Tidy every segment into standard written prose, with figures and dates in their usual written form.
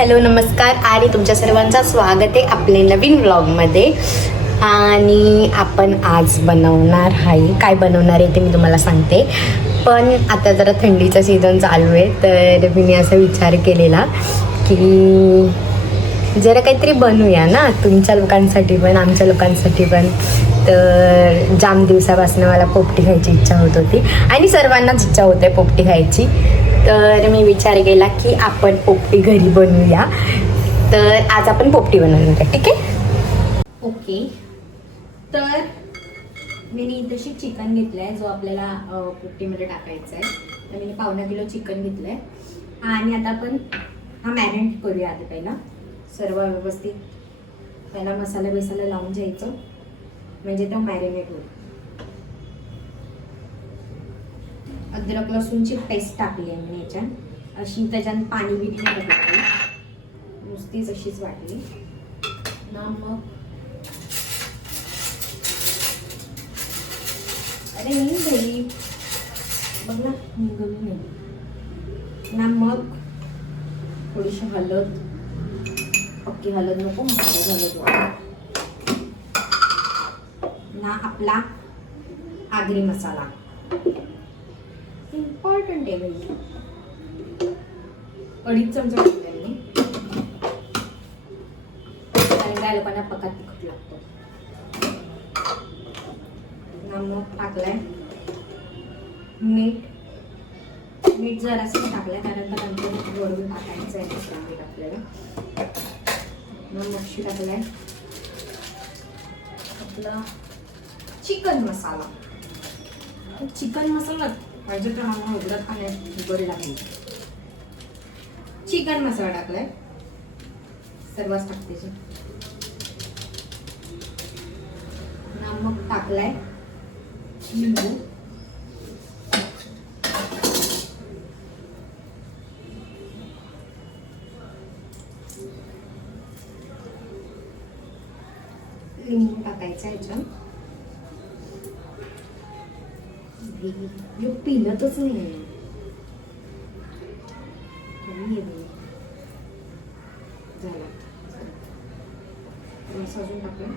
Hello नमस्कार आणि तुमच्या सर्वांचं स्वागत आहे आपल्या नवीन व्लॉगमध्ये. आणि आपण आज बनवणार आहे, काय बनवणार आहे ते मी तुम्हाला सांगते. पण आता जरा थंडीचा सीझन चालू आहे, तर मी असा विचार केलेला की जरा काहीतरी बनवूया ना, तुमच्या लोकांसाठी पण आमच्या लोकांसाठी पण. तर जाम दिवसापासून मला पोपटी खायची इच्छा होत होती आणि सर्वांनाच इच्छा होते पोपटी खायची. तर मी विचार केला की आपण पोपटी घरी बनवूया. तर आज आपण पोपटी बनवणार आहे, ठीक आहे? ओके, तर मी इथेशी चिकन घेतलं आहे जो आपल्याला पोपटीमध्ये टाकायचा आहे. तर मी 1.5 किलो चिकन घेतलं आहे आणि आता आपण हा मॅरिनेट करूया. आधी पहिला सर्व व्यवस्थित पहिला मसाला बिसाला लावून घ्यायचं, म्हणजे तो मॅरिनेट होईल. अद्रक लसूणची पेस्ट टाकली आहे मी याच्यात, अशी त्याच्यात पाणी बिनी नाही टाकली, नुसतीच अशीच वाटली ना. मग अरे नाही भाई बघ ना, निघून नाही ना. मग थोडीशी हळद, पक्की हळद नको, हळद ना. आपला आगरी मसाला इम्पॉर्टंट आहे भाई, 2.5 चमचा टाकले मी, कारण काय लोकांना पकात तिखट लागतो. नमक टाकलाय, मीठ जरासं टाकलंय कारण का नंतर वरून टाकायचं आहे मीठ आपल्याला. मच्छी टाकलाय, आपला चिकन मसाला. चिकन मसाला पाहिजे तर मला उघडत खाण्यात बरं लागेल. चिकन मसाला टाकलाय, सर्वच टाकते. नमक टाकलाय, लिंबू, लिंबू टाकायचं याच्यात. लोक पिलतच नाही झाला. अजून टाकलं,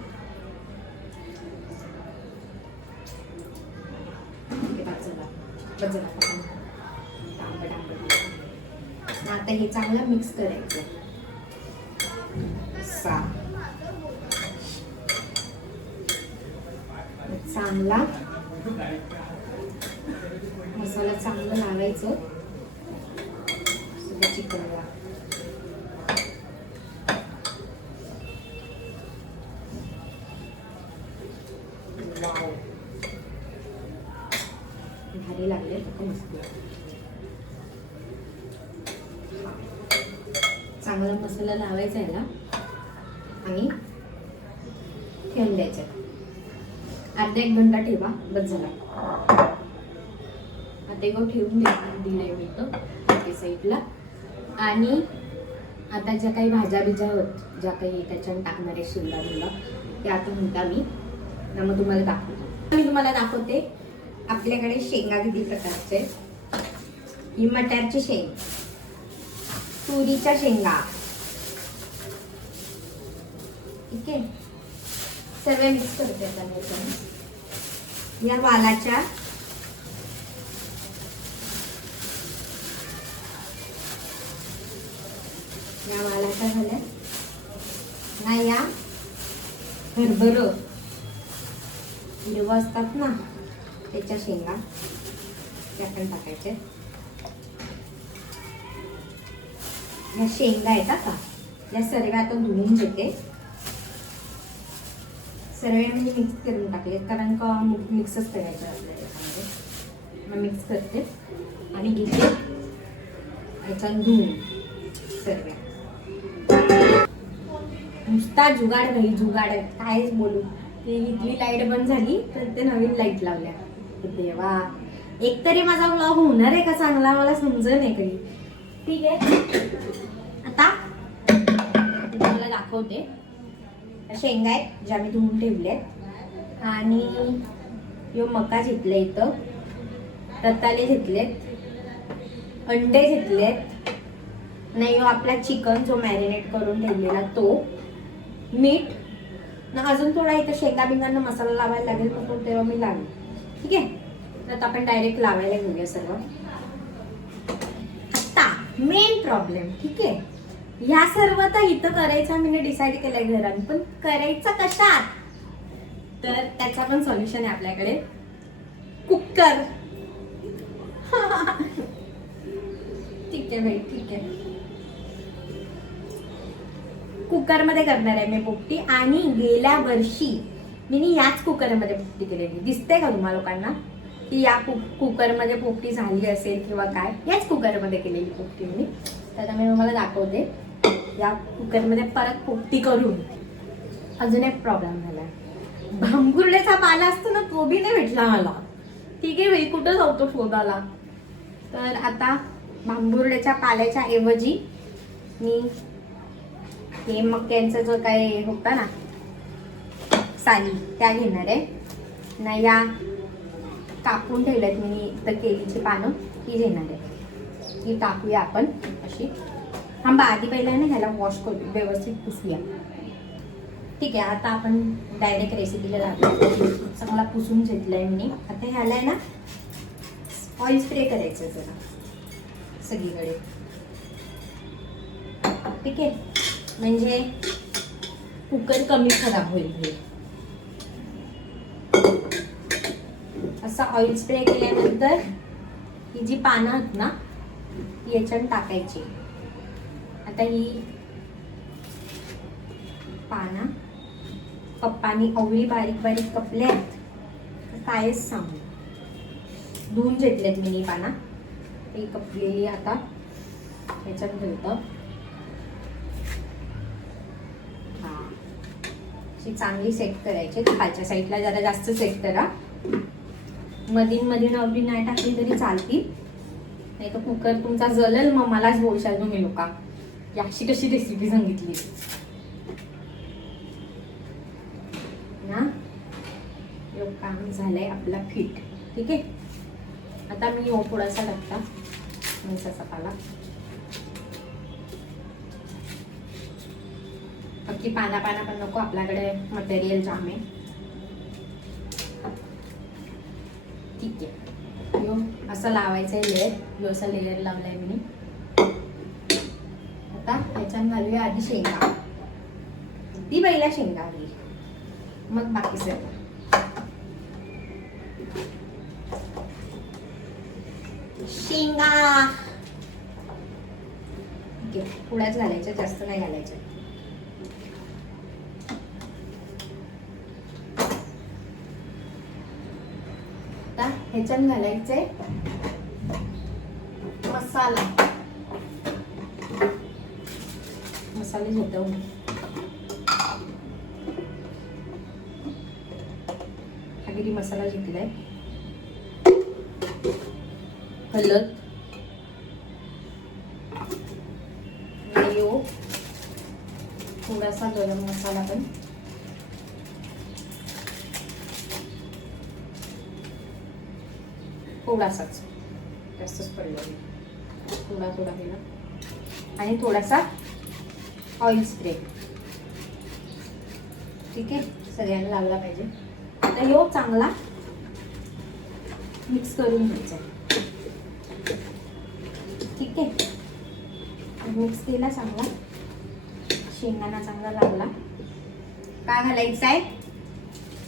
आता हे चांगलं मिक्स करायचं. चांगला मसाला चांगलं लावायचं सगळं चिकनला. भारी लागले मस्त. चांगला मसाला लावायचा आहे ना आणि ठेवून द्यायचं. अर्धा 1 घंटा ठेवा, बस झाला. आता एक ठेवून दिलंय मी तो साईडला. आणि आता ज्या काही भाज्या बिज्या होत, ज्या काही त्याच्यात टाकणार आहे शिमला बिमला, ते आता म्हणता मी ना, मग तुम्हाला दाखवतो. मी तुम्हाला दाखवते आपल्याकडे शेंगा किती प्रकारचे. ही मटारची शेंग, तुरीच्या शेंगा, ठीक आहे. सर्व मिक्स करते आता मी. या वालाच्या झाल्या ना. या हरभर हिरवं असतात ना, त्याच्या शेंगा त्या पण टाकायच्या. या शेंगा आहेत का, या सर्व आता धुवून घेते. सर्व म्हणजे मिक्स करून टाकले, कारण का मिक्सच करायचं आपल्याला याच्यामध्ये. मिक्स करते आणि घेते याच्यात धुवून सर्व. नुसता जुगाड भाई, जुगाड कायच बोलू. ती इथली लाईट बंद झाली तर ते नवीन लाईट लावल्या. देवा, एकतरी माझा व्लॉग होणार आहे का चांगला, मला समजत नाही काही. ठीक आहे, आता तुम्हाला दाखवते. शेंगा आहेत ज्या मी धुवून ठेवल्यात, आणि यो मका घेतले, इथं रताळे घेतलेत, अंडे घेतलेत, नाही आपला चिकन जो मॅरिनेट करून ठेवलेला तो, मीठ ना, अजून थोडा इथं शेंगा बिंगांना मसाला लावायला लागेल, मग तो तेव्हा मी लावेल. ठीक आहे, तर आता आपण डायरेक्ट लावायला घेऊया सर्व. आता मेन प्रॉब्लेम, ठीक आहे, ह्या सर्व तर इथं करायचं मी डिसाईड केलंय घरात, पण करायचं कशात, तर त्याचा पण सॉल्युशन आहे आपल्याकडे, कुकर. ठीक आहे भाई, ठीक आहे, कुकर मध्ये करणार आहे मी पोपटी. आणि गेल्या वर्षी मी याच कुकर मध्ये पोपटी केलेली, दिसते का तुम्हाला लोकांना की या कुकर मध्ये पोपटी झाली असेल किंवा काय, याच कुकर मध्ये केलेली पोपटी मी. तर मी तुम्हाला दाखवते या कुकर मध्ये परत पोपटी करून. अजून एक प्रॉब्लेम झाला, भांबुर्ड्याचा पाला असतो ना, तो बी नाही भेटला मला. ठीक आहे भाई, कुठं जातो शोधाला. तर आता भांबुर्ड्याच्या पाल्याच्या ऐवजी मी हे मक्यांचा जो काय होता ना साली, त्या घेणार आहे ना. या कापून ठेवल्यात मी तर केळीची पानं, ही घेणार आहे, ही टाकूया आपण अशी. थांबा, आधी पहिला ना ह्याला वॉश करू, व्यवस्थित पुसूया. ठीक आहे, आता आपण डायरेक्ट रेसिपीला लागलो. चांगला पुसून घेतलाय मी. आता ह्याला आहे ना ऑइल स्प्रे करायचं जरा सगळीकडे. ठीक आहे, म्हणजे कुकर कमी खराब होईल. असं ऑइल स्प्रे केल्यानंतर ही जी पानं आहेत ना ती याच्यात टाकायची. आता ही पानं पप्पानी अवळी बारीक बारीक कपले आहेत, कायच सांगू, धुवून घेतलेत मी ही पानं. ही कपलेली आता याच्यात घालतं. चांगली सेट करायची, खालच्या साईडला जरा जास्त सेट करा. मधीन मधीन अवधी नाही टाकली तरी चालतील, नाही तर कुकर तुमचा जलेल, मग मलाच बोलशाल तुम्ही लोका याची कशी रेसिपी सांगितली ना. काम झालंय आपला फिट. ठीक आहे, आता मी थोडासा टाकता मिरच्याचा पाला. अगदी पाना पण नको, आपल्याकडे मटेरियल जाम आहे. ठीक आहे, यो असं लावायचं आहे लेअर, यो असा लेअर लावलाय मी. आता ह्याच्यात घालूया आधी शेंगा, ती पहिला शेंगा घाली, मग बाकी सगळं. शेंगा थोड्याच घालायच्या, जास्त नाही घालायच्या. ह्याच्यात घालायचंय मसाला. मसाले घेतो आगरी मसाला घेतलाय, हळद, मेयो, थोडासा गरम मसाला पण, थोडासाच, जास्तच पडला, थोडा थोडा केला. आणि थोडासा ऑइल स्प्रे. ठीक आहे, सगळ्यांना लागला पाहिजे. आता ह्यो चांगला मिक्स करून घ्यायचा. ठीक आहे, मिक्स केला चांगला, शेंगांना चांगला लागला. काय घालायचं आहे,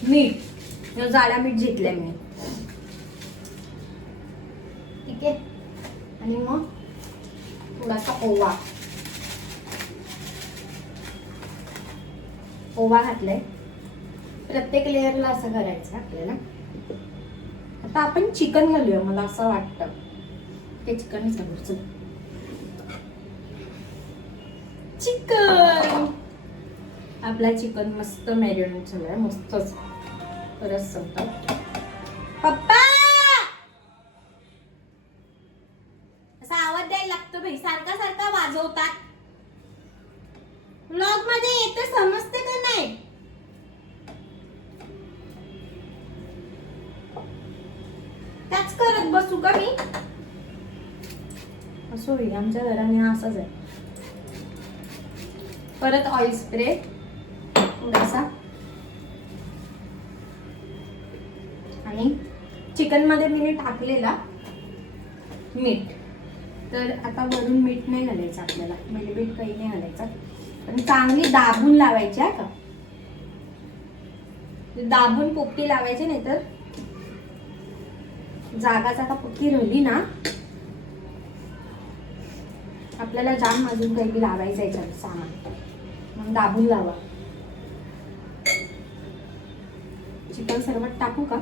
मीठ, जाडा मीठ घेतलंय मी. ठीक आहे, आणि मग थोडासा ओवा घातलाय. प्रत्येक लेअरला असं करायचं आपल्याला. आता आपण चिकन घालूया, मला असं वाटतं ते चिकनच घालूचं. चिकन, आपला चिकन मस्त मॅरिनेट झालाय, मस्तच. परत संपत पप्पा असा आवाज द्यायला लागतो भाई, सारखा सारखा वाजवतात. व्लॉग मध्ये येते, समजते का नाही. त्याच करत बसू का मी, असं होईल आमच्या घराने, असंच आहे. परत ऑइल स्प्रे थोडासा, आणि चिकन मध्ये मी टाकलेला मीठ. तर आता वरून मीठ नाही घालायचं आपल्याला, म्हणजे मीठ काही नाही घालायचं, पण चांगली दाबून लावायची आहे का, दाबून पोपटी लावायची, नाही तर जागा जागा पोपटी राहिली ना आपल्याला जाम अजून काही लावायचं याच्यात सामान, मग दाबून लावा. चिकन सर्व टाकू का,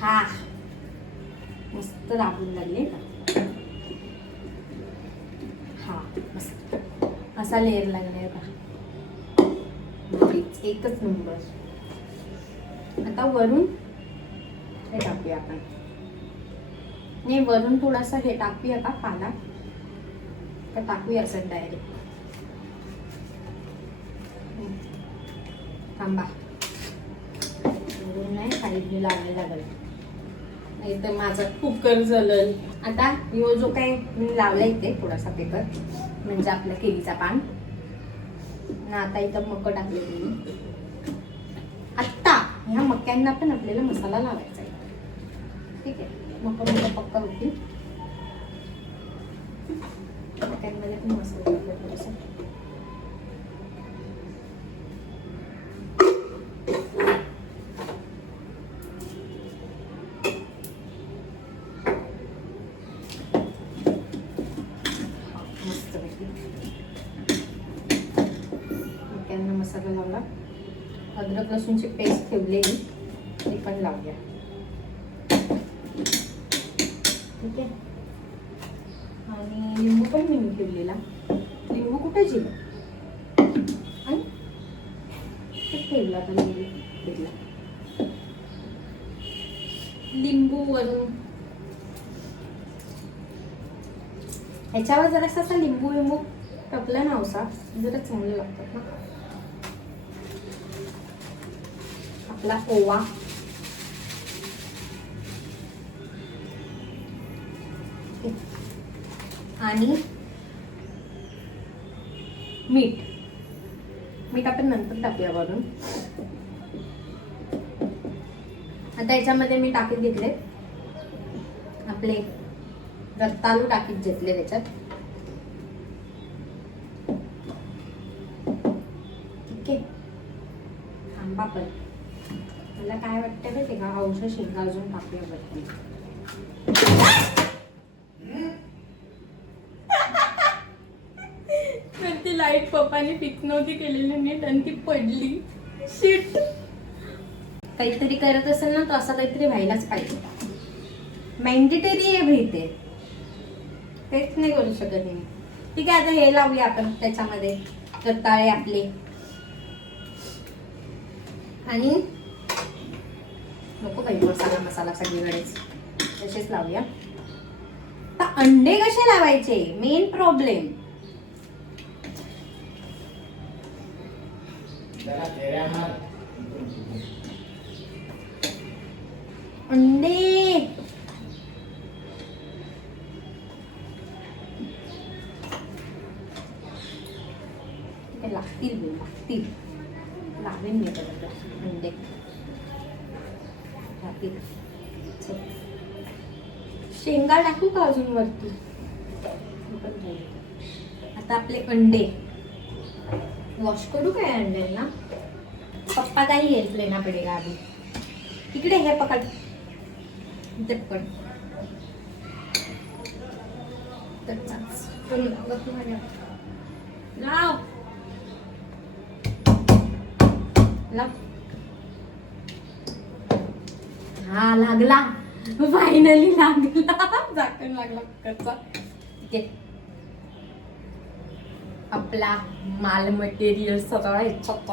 हा मस्त दाबून लागले का, हा मस्त असा लेअर लागलाय का, एकच नंबर. आता वरून हे टाकूया आपण, नाही वरून थोडासा हे टाकूया का पाला, का टाकूया असं डायरेक्ट, थांबा वरून नाही खाली लावले लागल, नाही तर माझा कुकर जळल. आता यो जो काही मी लावला इथे थोडासा पेपर, म्हणजे आपलं केळीचा पान ना. आता इथं मक टाकले तुम्ही. आत्ता ह्या मक्यांना पण आपल्याला मसाला लावायचा आहे, ठीक आहे. मक पक्का होती, मक्यांमध्ये पण मसाला टाकला थोडासा. मसाला लावला, अद्रक लसूणची पेस्ट ठेवलेली ती पण लावूया, ठीक आहे. आणि लिंबू पण मी ठेवलेला, लिंबू कुठे जिल आणि ठेवला तर लिंबू वरून ह्याच्यावर जरासा असा लिंबू टाकला ना असा जरा चांगलं लागतात ना. आपला ओवा, आणि मीठ आपण नंतर टाकूया वरून. आता याच्यामध्ये मी टाकीत घेतले आपले रताळू, टाकीत घेतले त्याच्यात, ठीक आहे. आंबा पण मला काय वाटतं माहिती का, औषध शेंगा अजून टाकूया वरती. तर ती लाईट पप्पाने फिक्स नव्हती केलेली नीट आणि ती पडली. शिट. काहीतरी करत असेल ना तर असं काहीतरी व्हायलाच पाहिजे, मॅन्डेटरी आहे भीते, तेच नाही करू शकत मी. ठीक आहे, आता हे लावूया आपण त्याच्यामध्ये रताळे आपले, आणि नको काही मसाला सगळीकडेच तसेच लावूया. तर अंडे कसे लावायचे, मेन प्रॉब्लेम. अंडे लागतील लावेन मी अंडे लागतील. शेंगा टाकू का अजून वरती. आता आपले अंडे वॉश करू काय अंड्यांना. पप्पा काही हेल्प लेना पडेगा अभी. इकडे हे पकड, इथे पकड. हा लागला, फायनली लागला. झाकण लागला कुकरचा. ठीक आहे, आपला माल मटेरियल सगळं ह्याच्यात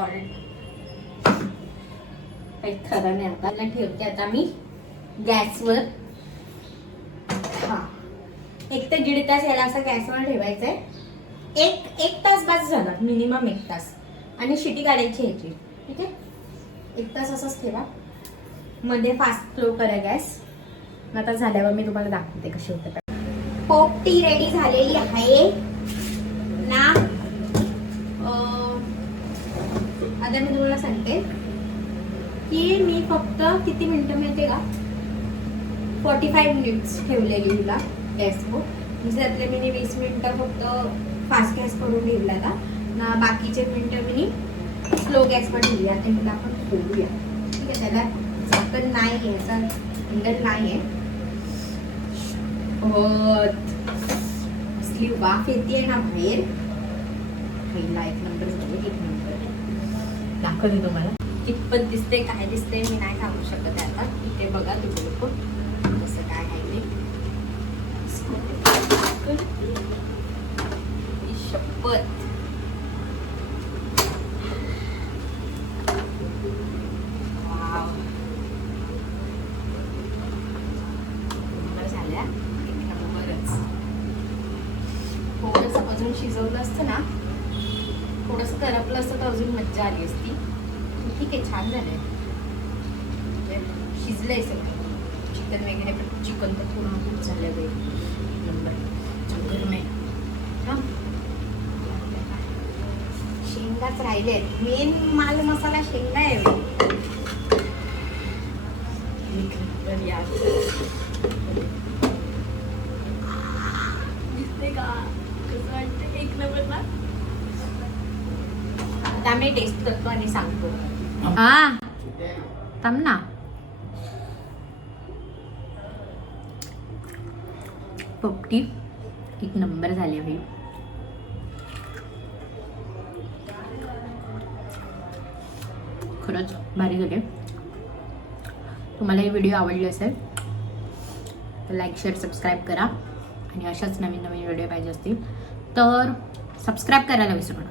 काही खरं नाही. आता ठेवते आता मी गॅसवर. हा, 1 ते 1.5 तास याला असं गॅसवर ठेवायचंय. एक तास बस झाला, मिनिमम 1 तास. आणि शिटी काढायची ह्याची. ठीक आहे, 1 तास असंच ठेवा. मध्ये फास्ट फ्लो करा गॅस. आता झाल्यावर मी तुम्हाला दाखवते कशी होते. पोपटी रेडी झालेली आहे ना. आता मी तुम्हाला सांगते की मी फक्त किती मिनिटं मिळते का, 45 मिनिट्स ठेवलेली हिला गॅसवर. म्हणजे त्यातले मी 20 मिनिटं फक्त फास्ट गॅस करून ठेवला का ना, बाकीचे मिनिटं मी स्लो गॅसवर ठेवली. आता हिला आपण खोलूया. ठीक आहे, त्याला झाकण नाही आहे, याचा हँडल नाही आहे. असली वाफ येते ना बाहेर. पहिला एक नंबर झाले, एक नंबर. दाखवते तुम्हाला कितपत दिसते, काय दिसते मी नाही सांगू शकत आता. इथे बघा तुम्ही लोक कसं काय आहे ते. शपथ झाल्या एक नंबरच. थोडंसं अजून शिजवलं असतं ना, थोडंसं करपलं असतं तर अजून मज्जा आली असती. ठीक आहे, छान झालंय, शिजलंय सगळं. चिकन वगैरे पण, चिकन तर थोडं खूप झालं बाई. नंबर चंगर में शेंगाच राहिले. मेन माल मसाला शेंगा आहे. दिसते का कसं वाटतं? एक नंबर ना. आता मी टेस्ट करतो आणि सांगतो. हा थांब ना. पोपटी एक नंबर झाली भाई. खरंच भारी झाले. तुम्हाला ही व्हिडिओ आवडली असेल तर लाईक शेअर सबस्क्राईब करा. आणि अशाच नवीन नवीन व्हिडिओ पाहिजे असतील तर सबस्क्राईब करायला विसरू नका.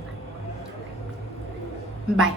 बाय.